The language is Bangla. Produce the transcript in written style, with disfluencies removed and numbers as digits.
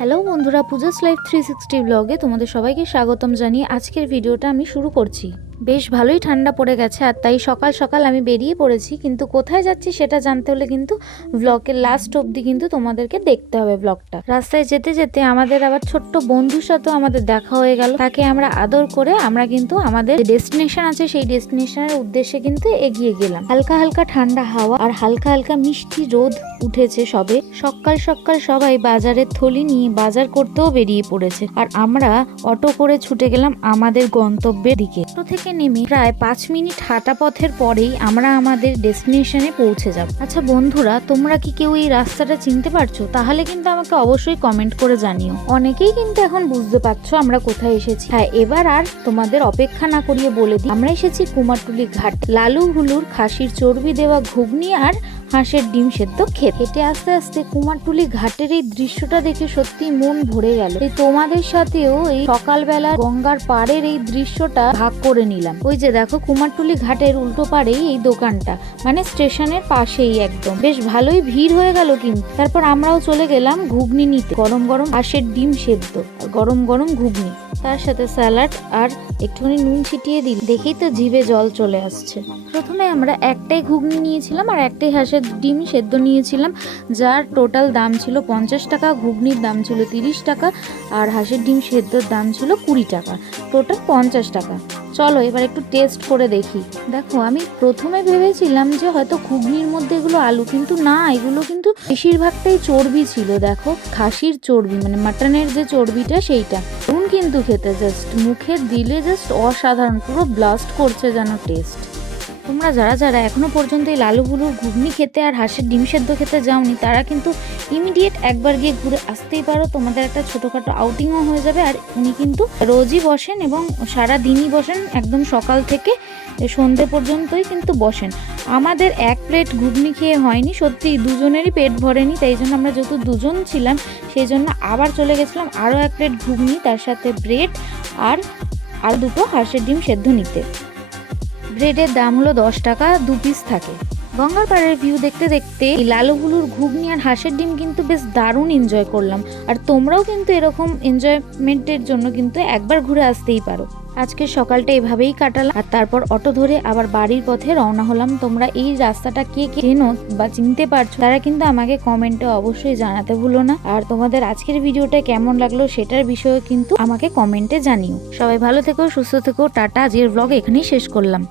হ্যালো বন্ধুরা, পূজাস লাইফ 360 ব্লগে তোমাদের সবাইকে স্বাগতম জানিয়ে আজকের ভিডিওটা আমি শুরু করছি। বেশ ভালোই ঠান্ডা পড়ে গেছে আর তাই সকাল সকাল আমি বেরিয়ে পড়েছি, কিন্তু কোথায় যাচ্ছি সেটা জানতে হলে কিন্তু ব্লগের লাস্ট অবধি কিন্তু তোমাদেরকে দেখতে হবে ব্লগটা। রাস্তায় যেতে যেতে আমাদের আবার ছোট্ট বন্ধুর সাথেও আমাদের দেখা হয়ে গেল। তাকে আমরা আদর করে আমরা কিন্তু আমাদের ডেস্টিনেশন আছে সেই ডেস্টিনেশনের উদ্দেশ্যে কিন্তু এগিয়ে গেলাম। হালকা হালকা ঠান্ডা হাওয়া আর হালকা হালকা মিষ্টি রোদ উঠেছে সবে। সকাল সকাল সবাই বাজারের থলি নিয়ে বাজার করতেও বেরিয়ে পড়েছে আর আমরা অটো করে ছুটে গেলাম আমাদের গন্তব্যের দিকে। অটো থেকে নেমে প্রায় 5 মিনিট হাঁটা পথের পরেই আমরা আমাদের ডেস্টিনেশনে পৌঁছে যাব। আচ্ছা বন্ধুরা, তোমরা কি কেউ এই রাস্তাটা চিনতে পারছো? তাহলে কিন্তু আমাকে অবশ্যই কমেন্ট করে জানিও। অনেকেই কিন্তু এখন বুঝতে পারছো আমরা কোথায় এসেছি। হ্যাঁ, এবার আর তোমাদের অপেক্ষা না করিয়ে বলে দিই, আমরা এসেছি কুমারটুলি ঘাট। লালু হুলুর খাসির চর্বি দেওয়া ঘুগনি আর হাঁসের ডিম সেদ্ধ খেতে। হেঁটে আস্তে আস্তে কুমারটুলি ঘাটের এই দৃশ্যটা দেখে সত্যি মন ভরে গেল। তোমাদের সাথেও এই সকালবেলা গঙ্গার পাড়ের এই দৃশ্যটা ভাগ করে নিলাম। ওই যে দেখো, কুমারটুলি ঘাটের উল্টো পাড়েই এই দোকানটা, মানে স্টেশনের পাশেই একদম। বেশ ভালোই ভিড় হয়ে গেল কিন্তু। তারপর আমরাও চলে গেলাম ঘুগনি নিতে। গরম গরম হাঁসের ডিম সেদ্ধ আর গরম গরম ঘুগনি, তার সাথে স্যালাড আর একটুখানি নুন ছিটিয়ে দিল। দেখেই তো জিভে জল চলে আসছে। প্রথমে আমরা একটাই ঘুগনি নিয়েছিলাম আর একটাই হাঁসের ডিম সেদ্ধ নিয়েছিলাম, যার টোটাল দাম ছিল 50 টাকা। ঘুগনির দাম ছিল 30 টাকা আর হাঁসের ডিম সেদ্ধর দাম ছিল 20 টাকা। টোটাল 50 টাকা। চলো এবার একটু টেস্ট করে দেখি। দেখো, আমি প্রথমে ভেবেছিলাম যে হয়তো ঘুগনির মধ্যে এগুলো আলু, কিন্তু না, এগুলো কিন্তু বেশিরভাগটাই চর্বি ছিল। দেখো, খাসির চর্বি, মানে মাটনের যে চর্বিটা সেইটা। এখন কিন্তু খেতে জাস্ট মুখে দিলে জাস্ট অসাধারণ, পুরো ব্লাস্ট করছে যেন টেস্ট। তোমরা যারা যারা এখনো পর্যন্ত এই লালু হুলুর ঘুগনি খেতে আর হাঁসের ডিম সেদ্ধ খেতে যাওনি, তারা কিন্তু ইমিডিয়েট একবার গিয়ে ঘুরে আসতেই পারো। তোমাদের একটা ছোটোখাটো আউটিংও হয়ে যাবে। আর উনি কিন্তু রোজই বসেন এবং সারা দিনই বসেন, একদম সকাল থেকে সন্ধে পর্যন্তই কিন্তু বসেন। আমাদের এক প্লেট ঘুগনি খেয়ে হয়নি, সত্যি দুজনেরই পেট ভরেনি। তাই জন্য আমরা যেহেতু দুজন ছিলাম সেই জন্য আবার চলে গেছিলাম আরও এক প্লেট ঘুগনি, তার সাথে ব্রেড আর দুটো হাঁসের ডিম সেদ্ধ নিতে। ব্রেডের দাম হলো 10 টাকা, 2 পিস থাকে। গঙ্গার পাড়ের ভিউ দেখতে দেখতে এই লালু হুলুর ঘুগনি আর হাঁসের ডিম কিন্তু বেশ দারুণ এনজয় করলাম। আর তোমরাও কিন্তু এরকম এনজয়মেন্টের জন্য কিন্তু একবার ঘুরে আসতেই পারো। আজকের সকালটা এভাবেই কাটালাম আর তারপর অটো ধরে আবার বাড়ির পথে রওনা হলাম। তোমরা এই রাস্তাটা কে কে চেনো বা চিনতে পারছো তারা কিন্তু আমাকে কমেন্টে অবশ্যই জানাতে ভুলো না। আর তোমাদের আজকের ভিডিওটা কেমন লাগলো সেটার বিষয়ে কিন্তু আমাকে কমেন্টে জানিও। সবাই ভালো থেকো, সুস্থ থেকো, টাটা। আজকের ব্লগ এখানেই শেষ করলাম।